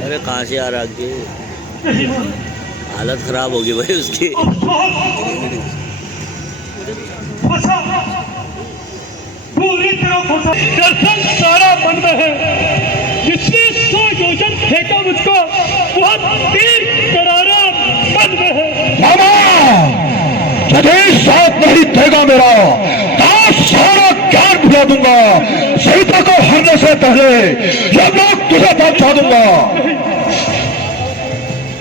अरे कहाँ से आ रहा आगे, हालत खराब होगी भाई उसकी। पूरी तरह दर्शन सारा मन में है, जिसने 100 योजन फेंका मुझको बहुत तीर करारा मन में है। यदि साथ नहीं देगा मेरा तो सारा ज्ञान भुला दूंगा। सीता को हरने से पहले यह लोग तुझे पहुंचा दूंगा।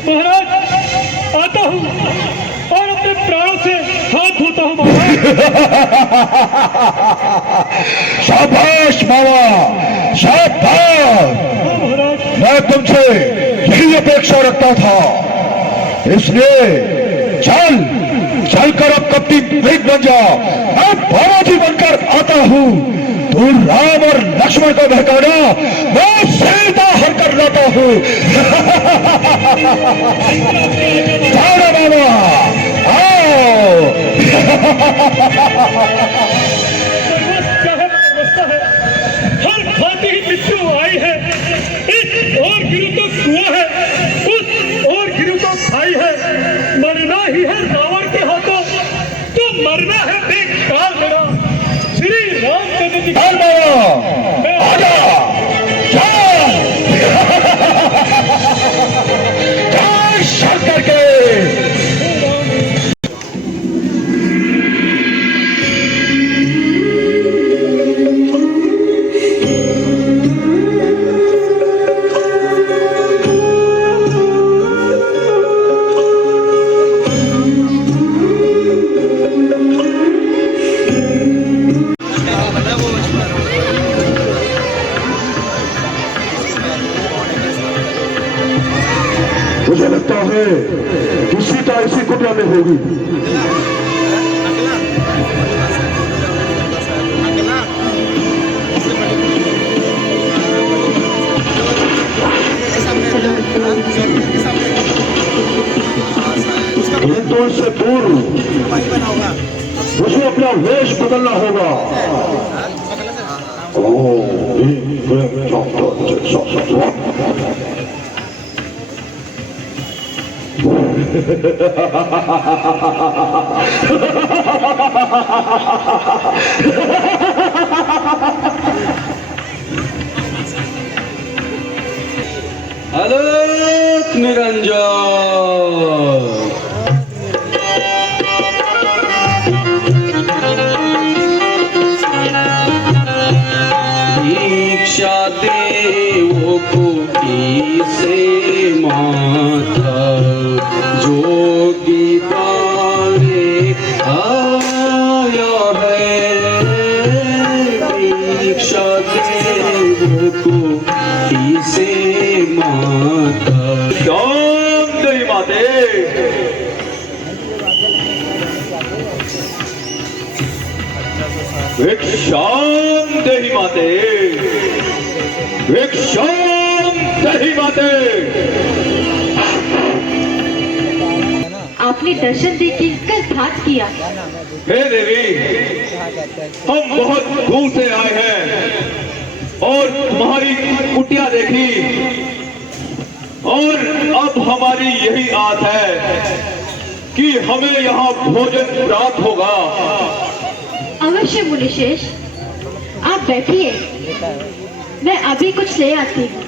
महाराज आता हूँ और अपने प्राणों से हाथ धोता हूँ महाराज। शाबाश मामा, शाबाश। मैं तुमसे यही अपेक्षा रखता था, इसलिए चल चलकर अब कपटी वेग बन जा। मैं बाबाजी बनकर आता हूँ। तू राम और लक्ष्मण को बहकाना, मैं सीता हरकर लाता हूँ। बाबा आओ। हर भांति ही मृत्यु आई है, इस और गिरू तो कुआं है, उस और गिरू तो खाई है। मरना ही है रावण के हाथों, तो मरना है बेकार मेरा। श्री रामचंद्र जी आजा, शंकर के मुझे लगता है कि सीता इसी कुटिया में होगी। किंतु इससे पूर्व मुझे अपना वेश बदलना होगा। अलख निरंजन। दीक्षा देवो को से माता जोगी पाए आया है। दीक्षा देवो को से माता श्याम दही माते। एक शाम दही माते, एक शाम दही माते। आपने दर्शन देके कर घात किया। हे देवी, हम बहुत दूर से आए हैं और तुम्हारी कुटिया देखी और अब हमारी यही आस है कि हमें यहाँ भोजन प्राप्त होगा। अवश्य मुनिशेष, आप बैठिए, मैं अभी कुछ ले आती हूँ।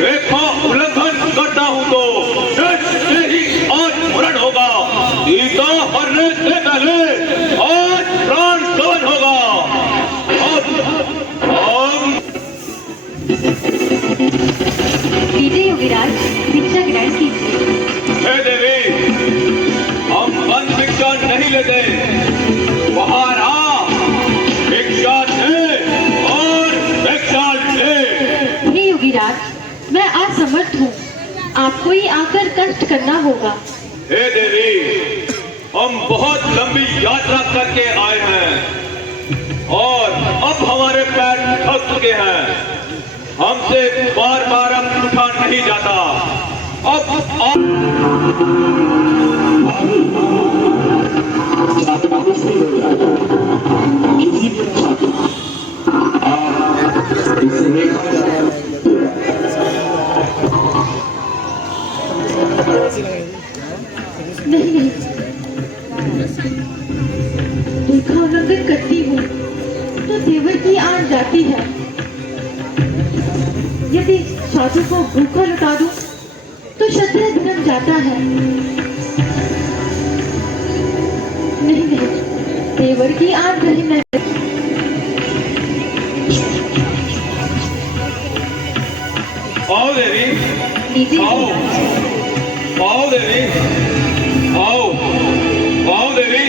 रेखा उल्लंघन करता हूँ तो से ही आज मरण होगा। सीता हरने से पहले आज प्राण गवन होगा। कीजिए योगीराज, भिक्षा ग्रहण कीजिए। हे देवी, हम बंद भिक्षा नहीं लेते। बाहर आ, भिक्षा दे और भिक्षा ले। हे योगीराज, मैं असमर्थ हूँ, आपको ही आकर कष्ट करना होगा। हे देवी, हम बहुत लंबी यात्रा करके आए हैं और अब हमारे पैर थक चुके हैं। हमसे बार बार अब उठा नहीं जाता। नहीं नहीं, रेखा उल्लंघन करती हूँ तो देवर की आन जाती है। यदि साधु को भूखा लुटा दूं तो क्षत्रिय धर्म जाता है। नहीं नहीं, देवर की आन रही मैं। आओ देवी, लीजिए। आओ आओ देवी, आओ आओ देवी।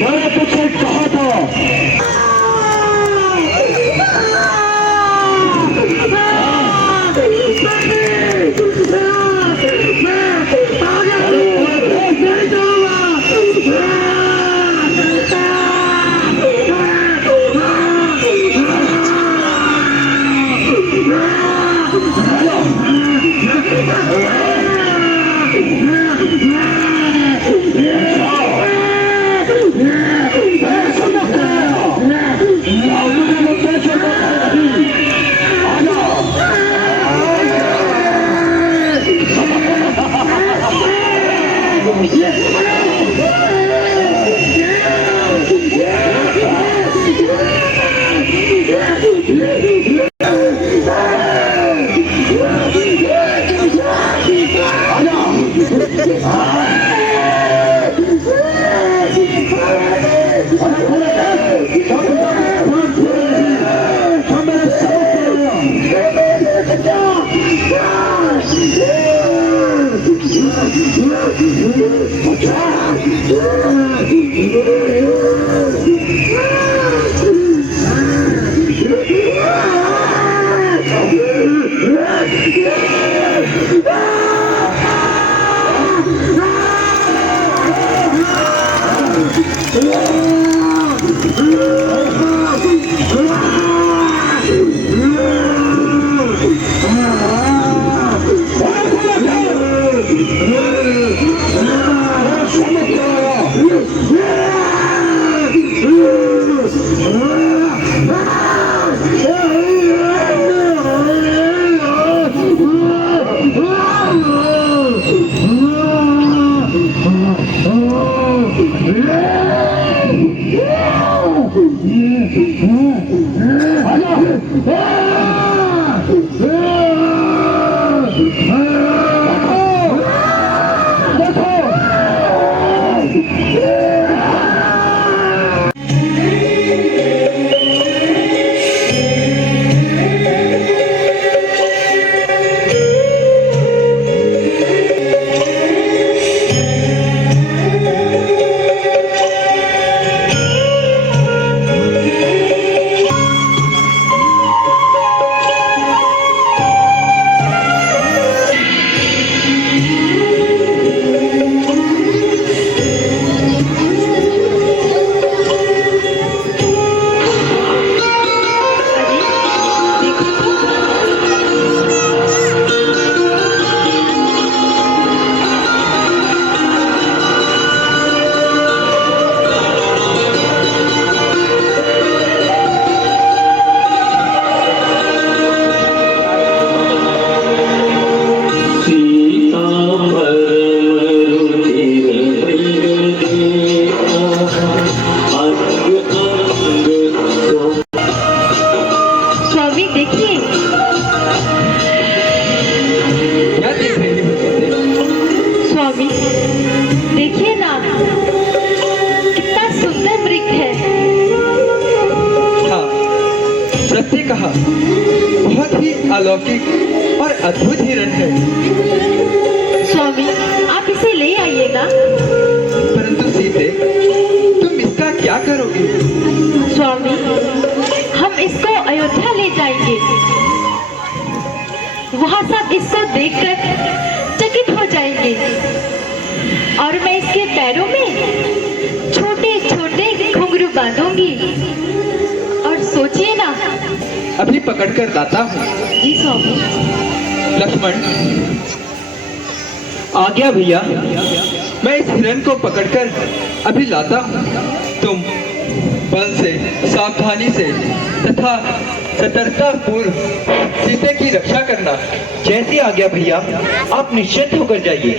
मैंने तुझसे कहा था अलौकिक और अद्भुत हिरण है। स्वामी आप इसे ले आइएगा। परंतु सीते, तुम इसका क्या करोगे? स्वामी हम इसको अयोध्या ले जाएंगे। वहाँ सब इसको देखकर चकित हो जाएंगे और मैं इसके पैरों में छोटे छोटे घुंघरू बांधूंगी। और सोचिए ना। अभी पकड़कर लाता हूँ। जी स्वामी। लक्ष्मण, आ गया भैया। मैं इस हिरण को पकड़कर अभी लाता हूँ। तुम बल से, सावधानी से तथा सतर्कता पूर्व सीते की रक्षा करना। जैसी आ गया भैया, आप निश्चिंत होकर जाइए।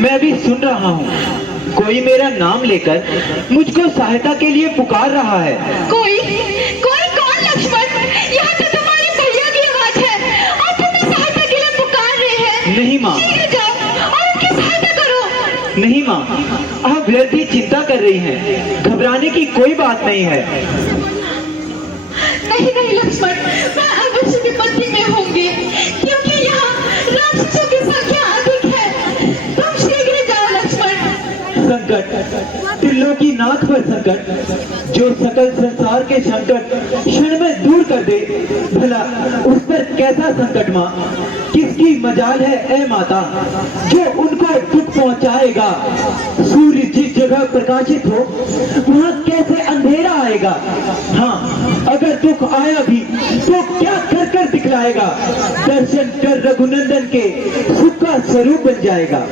मैं अभी सुन रहा हूँ। कोई मेरा नाम लेकर मुझको सहायता के लिए पुकार रहा है। कोई कोई कौन लक्ष्मण? यहाँ तो तुम्हारे भैया की आवाज है और तुम्हें सहायता के लिए पुकार रहे हैं। नहीं माँ। शीघ्र जाओ और उनकी सहायता करो। नहीं माँ, आप व्यर्थ ही चिंता कर रही हैं। घबराने की कोई बात नहीं है। नहीं नहीं लक्ष्मण, मैं अवश्य विपत्ति में होंगे क्योंकि यहाँ राक्षसों की संख्या अधिक है। तुम शीघ्र जाओ लक्ष्मण। संकट, त्रिलोकी नाथ पर संकट, जो सकल संसार के संकट क्षण में दूर कर दे, भला उस पर कैसा संकट माँ? किसकी मजाल है ए माता जो उनको दुख पहुंचाएगा? सूर्य जिस जगह प्रकाशित हो वहाँ कैसे अंधेरा आएगा? हाँ, अगर दुख आया भी तो क्या कर कर दिखलाएगा? दर्शन कर रघुनंदन के सुख का स्वरूप बन जाएगा।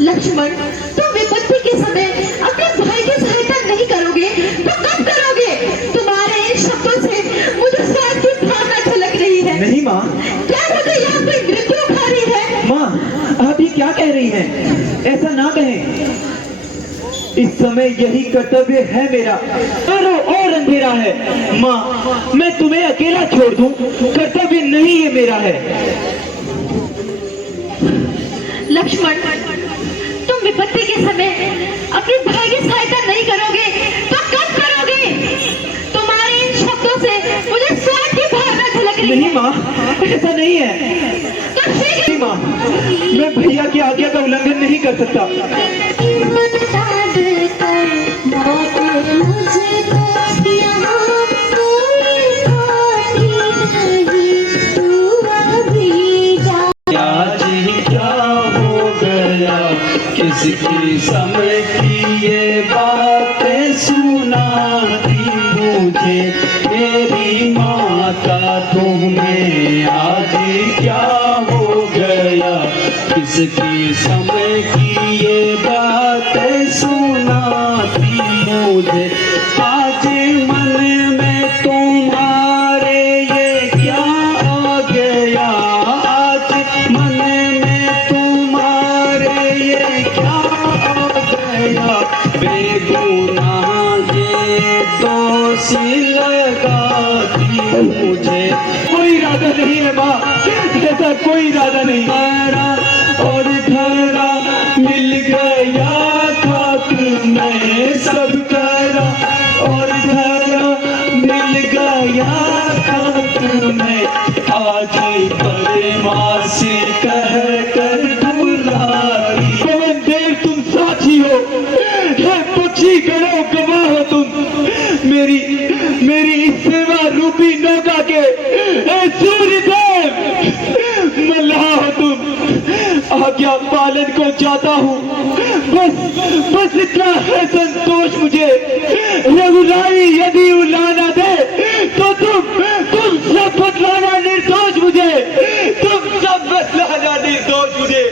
लक्ष्मण, तुम विपत्ति के समय अपने भाई की सहायता नहीं करोगे तो कब करोगे? तुम्हारे इन शब्दों से मुझे स्वार्थ की भावना झलक रही है। नहीं माँ। क्या मुझे यहाँ कोई मृत्यु खा रही है? माँ, आप ये क्या कह रही हैं? ऐसा ना कहें। इस समय यही कर्तव्य है मेरा। और अंधेरा है माँ, मैं तुम्हें अकेला छोड़ दूं, कर्तव्य नहीं ये मेरा है। लक्ष्मण, तुम विपत्ति के समय अपने भाई की सहायता नहीं करोगे तो कब करोगे? तुम्हारे इन शब्दों से मुझे स्वार्थ की भावना झलक रही है। नहीं माँ, ऐसा नहीं है। तो शीघ्र। नहीं माँ, मैं भैया की आज्ञा का उल्लंघन नहीं कर सकता। किसकी समय की ये बातें सुनाती मुझे मेरी माता? तुम्हें आज क्या हो गया? किसकी समय की ये बातें सुनाती मुझे? आज मन में तुम्हारे ये क्या आ गया? आज मन में तुम्हारे ये क्या आ गया? बेगुनाह ये दोषी लगाती मुझे। कोई इरादा नहीं है माँ, ऐसा कोई इरादा नहीं। धरा और धरा मिल गया खाक में, सब करा और धरा मिल गया खाक में। हे पक्षी गणों गवाह हो तुम मेरी इस सेवा रूपी नौका के हे सूर्यदेव मल्लाह हो तुम। आज्ञा पालन को जाता हूँ, बस इतना है संतोष मुझे। रघुराई यदि उलाना दे तो तुम सब बतलाना निर्दोष मुझे, तुम सब बतलाना निर्दोष मुझे।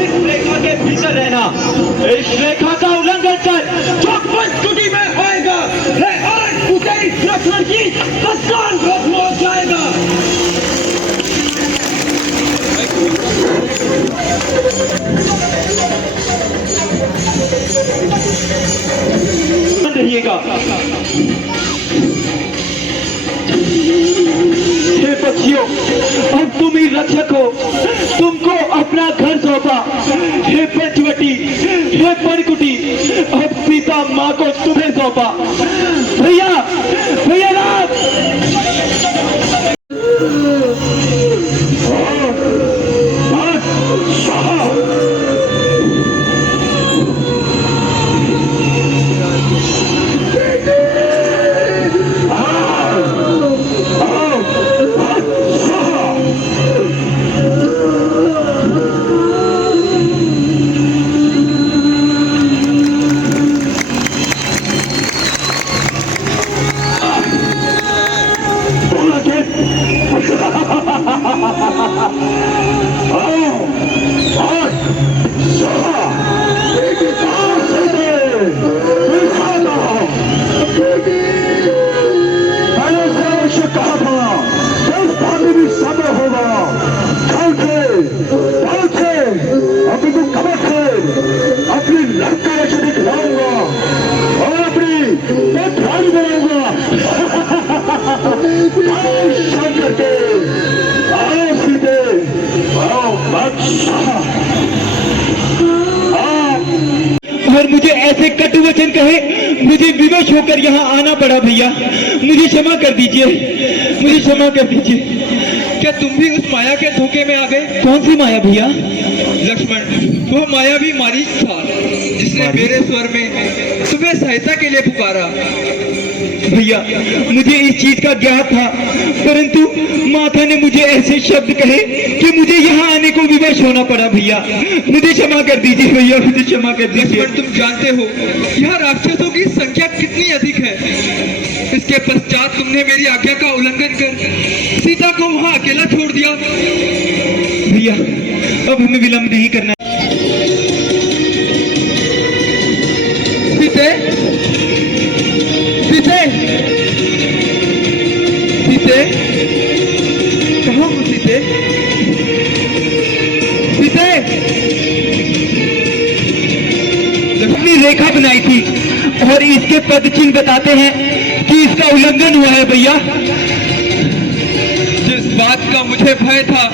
इस रेखा के भीतर रहना, इस रेखा का उल्लंघन कर जो पंचकुटी में आएगा और उसे इस लक्ष्मण की कसान हो जाएगा। रहिएगा। हे पक्षियों, अब तुम ही रक्षक हो, तुमको अपना घर सौंपा। हे पंचवटी, हे परकुटी, अब सीता माँ को तुम्हें सौंपा। भैया राम। और मुझे ऐसे कटु वचन कहे, मुझे विवश होकर यहाँ आना पड़ा। भैया मुझे क्षमा कर दीजिए, मुझे क्षमा कर दीजिए। क्या तुम भी उस माया के धोखे में आ गए? कौन सी माया भैया? लक्ष्मण, वो मायावी मारीच था जिसने मेरे स्वर में तुम्हें सहायता के लिए पुकारा। भैया मुझे इस चीज का ज्ञात था, परंतु माता ने मुझे ऐसे शब्द कहे कि मुझे यहाँ आने को विवश होना पड़ा। भैया मुझे क्षमा कर दीजिए, भैया मुझे क्षमा कर दीजिए। लक्ष्मण, तुम जानते हो यहाँ राक्षसों की संख्या कितनी अधिक है। इसके पश्चात तुमने मेरी आज्ञा का उल्लंघन कर सीता को वहाँ अकेला छोड़ दिया। भैया अब हमें विलंब नहीं करना। सीते, सीते, सीते, कहाँ हो सीते? सीते, अपनी रेखा बनाई थी और इसके पद चिन्ह बताते हैं कि इसका उल्लंघन हुआ है। भैया जिस बात का मुझे भय था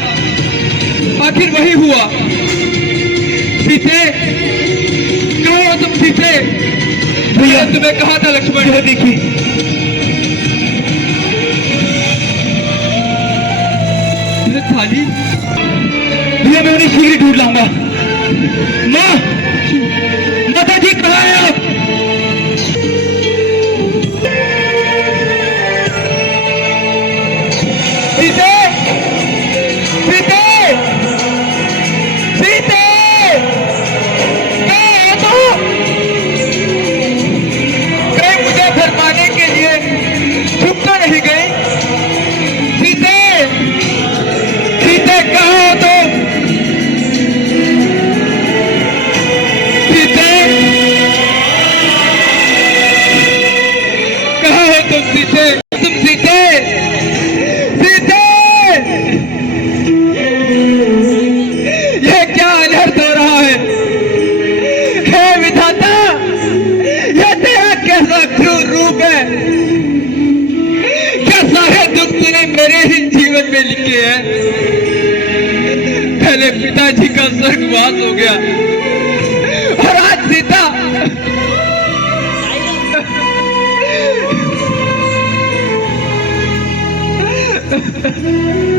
आखिर वही हुआ। सीते, कहाँ हो तुम सीते? भैया तुम्हें कहा था लक्ष्मण। यह देखिए, थाली। भैया मैं उन्हें शीघ्र ढूंढ लाऊंगा। माँ, माता जी कहाँ हैं आप? सीते, सीते, सीते, कहाँ हो तुम? कहीं मुझे फरमाने के लिए चुप तो नहीं गई? सीते, सीते, कहाँ हो तुम? सीते, कहाँ हो तुम? सीते, तुम सीते, सीते, यह क्या अनर्थ हो रहा है? हे विधाता, यह तेरा कैसा क्रूर रूप है? क्या सारे दुख तूने मेरे ही जीवन में लिखे हैं? पहले पिताजी का स्वर्गवास हो गया और आज सीता। है